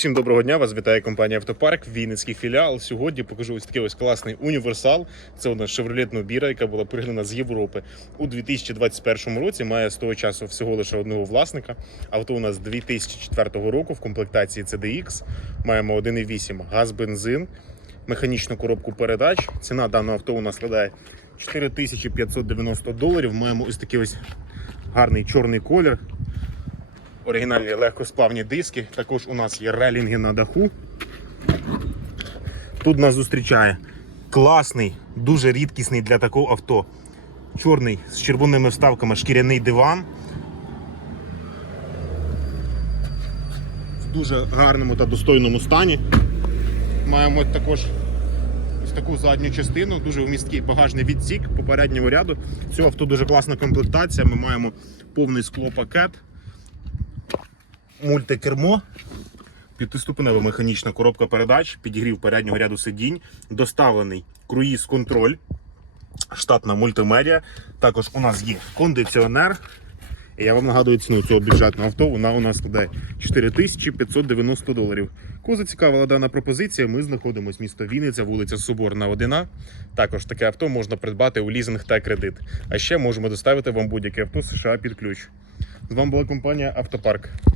Всім доброго дня! Вас вітає компанія Автопарк, Вінницький філіал. Сьогодні покажу ось такий ось класний універсал. Це у нас Chevrolet Nubira, яка була пригнана з Європи у 2021 році. Має з того часу всього лише одного власника. Авто у нас 2004 року в комплектації CDX. Маємо 1,8 газ, бензин, механічну коробку передач. Ціна даного авто у нас складає 4590 доларів. Маємо ось такий ось гарний чорний колір оригінальні легкосплавні диски. Також у нас є релінги на даху. Тут нас зустрічає класний, дуже рідкісний для такого авто. Чорний з червоними вставками шкіряний диван. В дуже гарному та достойному стані. Маємо також ось таку задню частину, дуже вмісткий багажний відсік попереднього ряду. Цього авто дуже класна комплектація. Ми маємо повний склопакет мультикермо, п'ятиступенева механічна коробка передач, підігрів переднього ряду сидінь, доставлений круїз-контроль, штатна мультимедіа. Також у нас є кондиціонер. І я вам нагадую ціну цього бюджетного авто. Вона у нас складає 4590 доларів. Кого зацікавила дана пропозиція, ми знаходимося місто Вінниця, вулиця Соборна 1. Також таке авто можна придбати у лізинг та кредит. А ще можемо доставити вам будь-яке авто США під ключ. З вами була компанія Автопарк.